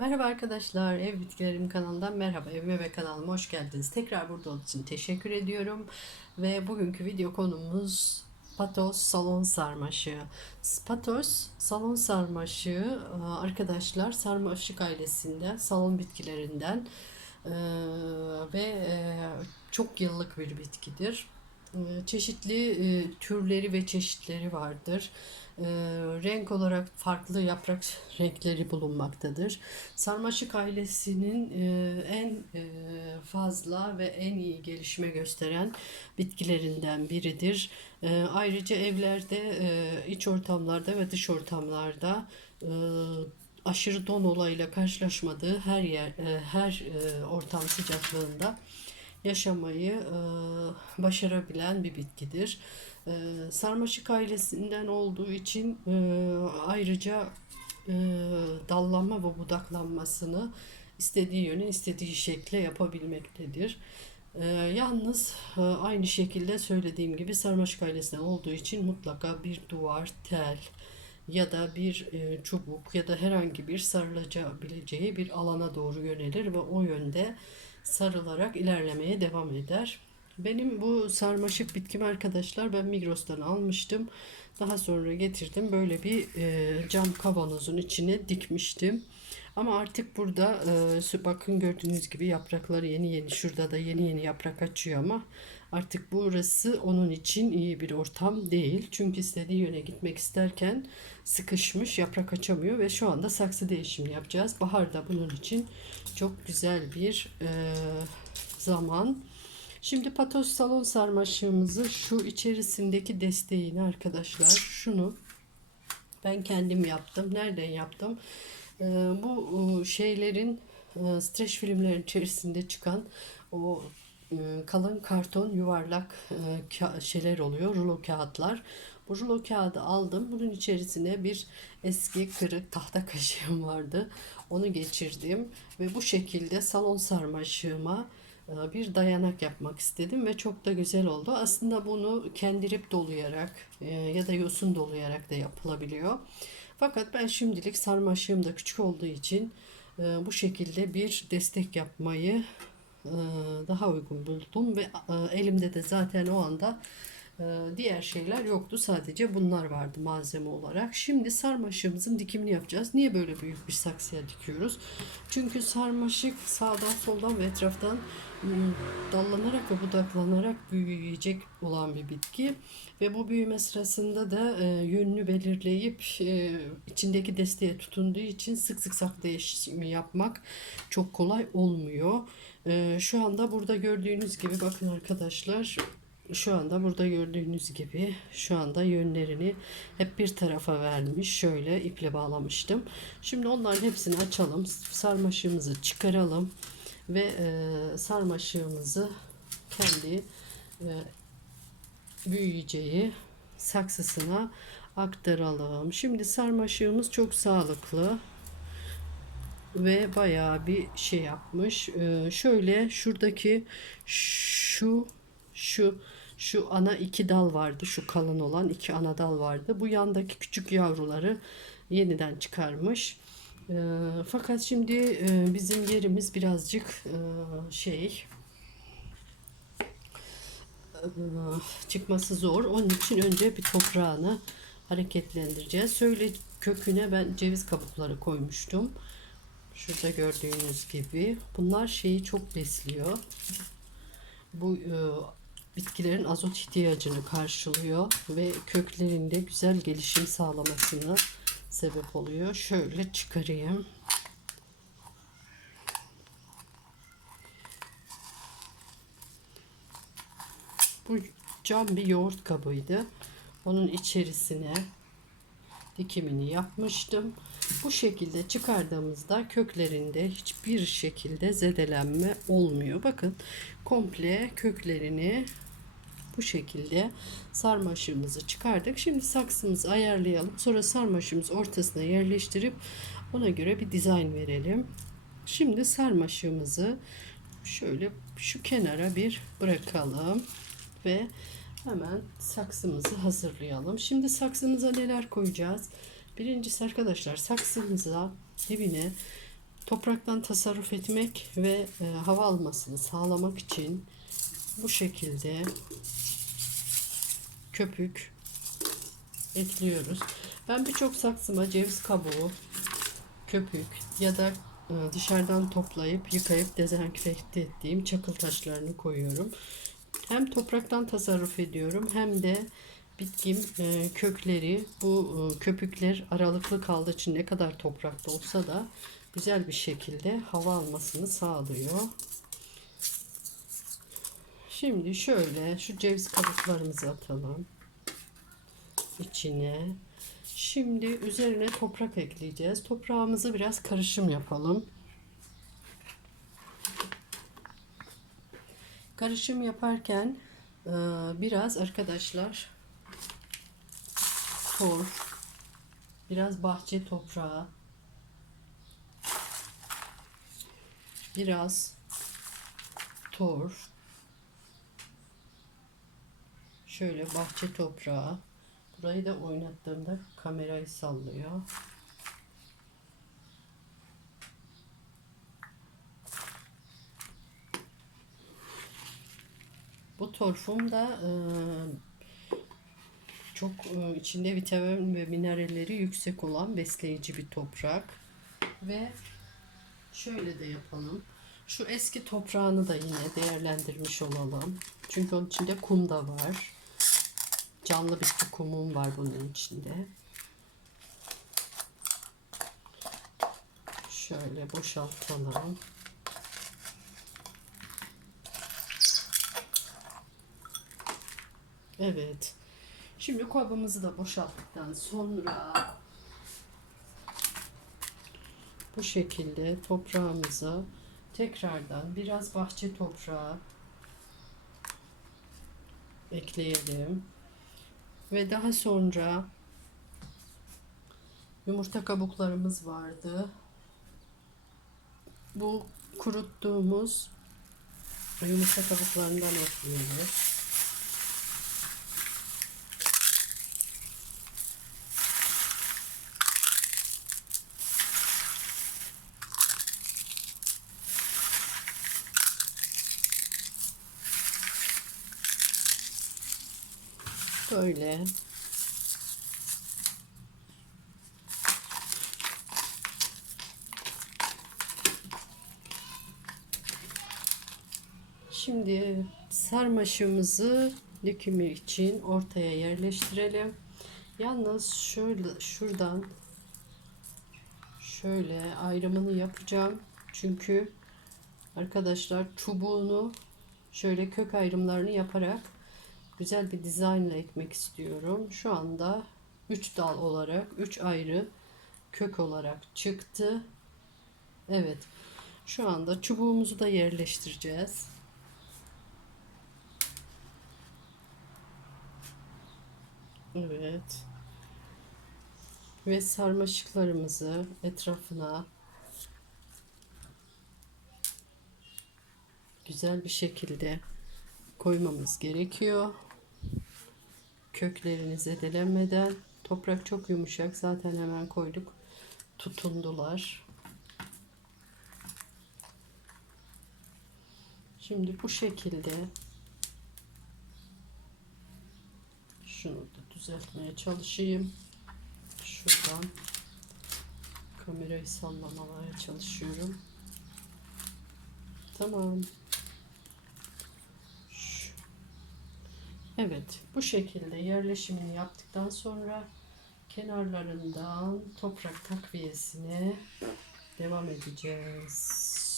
Merhaba arkadaşlar, Ev Bitkilerim kanalından merhaba. Evime ve kanalıma hoş geldiniz. Tekrar burada olduğunuz için teşekkür ediyorum. Ve bugünkü video konumuz Patos salon sarmaşığı. Patos salon sarmaşığı e, arkadaşlar sarmaşık ailesinden, salon bitkilerinden e, ve e, çok yıllık bir bitkidir. E, Çeşitli e, türleri ve çeşitleri vardır. E, renk olarak farklı yaprak renkleri bulunmaktadır. Sarmaşık ailesinin e, en e, fazla ve en iyi gelişme gösteren bitkilerinden biridir. E, ayrıca evlerde, iç ortamlarda ve dış ortamlarda aşırı don olayıyla karşılaşmadığı her yer, her ortam sıcaklığında yaşamayı e, başarabilen bir bitkidir. E, sarmaşık ailesinden olduğu için e, ayrıca e, dallanma ve budaklanmasını istediği yöne, istediği şekle yapabilmektedir. E, yalnız e, aynı şekilde söylediğim gibi sarmaşık ailesinden olduğu için mutlaka bir duvar, tel ya da bir e, çubuk ya da herhangi bir sarılabileceği bir alana doğru yönelir ve o yönde sarılarak ilerlemeye devam eder. Benim bu sarmaşık bitkim arkadaşlar ben Migros'tan almıştım. Daha sonra getirdim böyle bir e, cam kavanozun içine dikmiştim. Ama artık burada e, bakın gördüğünüz gibi yaprakları yeni yeni şurada da yeni yeni yaprak açıyor ama artık burası onun için iyi bir ortam değil. Çünkü istediği yöne gitmek isterken sıkışmış yaprak açamıyor ve şu anda saksı değişimi yapacağız. Baharda bunun için çok güzel bir e, zaman. Şimdi patos salon sarmaşığımızı şu içerisindeki desteğini arkadaşlar şunu ben kendim yaptım. Nereden yaptım? Ee, bu e, şeylerin e, streç filmlerin içerisinde çıkan o e, kalın karton yuvarlak şeyler oluyor. Rulo kağıtlar. Bu rulo kağıdı aldım. Bunun içerisine bir eski kırık tahta kaşığım vardı. Onu geçirdim ve bu şekilde salon sarmaşığıma bir dayanak yapmak istedim ve çok da güzel oldu. Aslında bunu kendirip dolayarak ya da yosun dolayarak da yapılabiliyor. Fakat ben şimdilik sarmaşığım da küçük olduğu için bu şekilde bir destek yapmayı daha uygun buldum ve elimde de zaten o anda diğer şeyler yoktu. Sadece bunlar vardı malzeme olarak. Şimdi sarmaşığımızın dikimini yapacağız. Niye böyle büyük bir saksıya dikiyoruz? Çünkü sarmaşık sağdan soldan ve etraftan dallanarak ve budaklanarak büyüyecek olan bir bitki ve bu büyüme sırasında da e, yönünü belirleyip e, içindeki desteğe tutunduğu için sık sık sak değişimi yapmak çok kolay olmuyor. E, şu anda burada gördüğünüz gibi bakın arkadaşlar şu anda burada gördüğünüz gibi şu anda yönlerini hep bir tarafa vermiş. Şöyle iple bağlamıştım. Şimdi onların hepsini açalım. Sarmaşığımızı çıkaralım ve e, sarmaşığımızı kendi e, büyüyeceği saksısına aktaralım. Şimdi sarmaşığımız çok sağlıklı ve bayağı bir şey yapmış. Ee, şöyle şuradaki şu şu şu ana iki dal vardı. Şu kalın olan iki ana dal vardı. Bu yandaki küçük yavruları yeniden çıkarmış. E, fakat şimdi e, bizim yerimiz birazcık e, şey e, çıkması zor. Onun için önce bir toprağını hareketlendireceğiz. Söyle köküne ben ceviz kabukları koymuştum. Şurada gördüğünüz gibi. Bunlar şeyi çok besliyor. Bu e, bitkilerin azot ihtiyacını karşılıyor ve köklerinde güzel gelişim sağlamasını sebep oluyor. Şöyle çıkarayım. Bu cam bir yoğurt kabıydı. Onun içerisine dikimini yapmıştım. Bu şekilde çıkardığımızda köklerinde hiçbir şekilde zedelenme olmuyor. Bakın komple köklerini bu şekilde sarmaşığımızı çıkardık. Şimdi saksımızı ayarlayalım. Sonra sarmaşığımızı ortasına yerleştirip ona göre bir dizayn verelim. Şimdi sarmaşığımızı şöyle şu kenara bir bırakalım ve hemen saksımızı hazırlayalım. Şimdi saksımıza neler koyacağız? Birincisi arkadaşlar saksımıza dibine topraktan tasarruf etmek ve e, hava almasını sağlamak için bu şekilde köpük ekliyoruz. Ben birçok saksıma ceviz kabuğu, köpük ya da e, dışarıdan toplayıp yıkayıp dezenfekte ettiğim çakıl taşlarını koyuyorum. Hem topraktan tasarruf ediyorum hem de bitkim e, kökleri bu e, köpükler aralıklı kaldığı için ne kadar toprakta olsa da güzel bir şekilde hava almasını sağlıyor. Şimdi şöyle şu ceviz kabuklarımızı atalım içine. Şimdi üzerine toprak ekleyeceğiz. Toprağımızı biraz karışım yapalım. Karışım yaparken e, biraz arkadaşlar torf, biraz bahçe toprağı, biraz torf, şöyle bahçe toprağı. Burayı da oynattığımda kamerayı sallıyor. Bu torfum da e, çok e, içinde vitamin ve mineralleri yüksek olan besleyici bir toprak. Ve şöyle de yapalım. Şu eski toprağını da yine değerlendirmiş olalım. Çünkü onun içinde kum da var. Canlı bitki kumum var bunun içinde. Şöyle boşaltalım. Evet. Şimdi kabımızı da boşalttıktan sonra bu şekilde toprağımıza tekrardan biraz bahçe toprağı ekleyelim. Ve daha sonra yumurta kabuklarımız vardı. Bu kuruttuğumuz yumurta kabuklarından ekliyoruz. Böyle. Şimdi sarmaşığımızı dökümü için ortaya yerleştirelim. Yalnız şöyle şuradan şöyle ayrımını yapacağım. Çünkü arkadaşlar çubuğunu şöyle kök ayrımlarını yaparak güzel bir dizaynla ekmek istiyorum. Şu anda 3 dal olarak 3 ayrı kök olarak çıktı. Evet. Şu anda çubuğumuzu da yerleştireceğiz. Evet. Ve sarmaşıklarımızı etrafına güzel bir şekilde koymamız gerekiyor. Köklerini zedelenmeden toprak çok yumuşak zaten hemen koyduk tutundular. Şimdi bu şekilde şunu da düzeltmeye çalışayım. Şuradan kamerayı sallamamaya çalışıyorum. Tamam. Evet, bu şekilde yerleşimini yaptıktan sonra kenarlarından toprak takviyesine devam edeceğiz.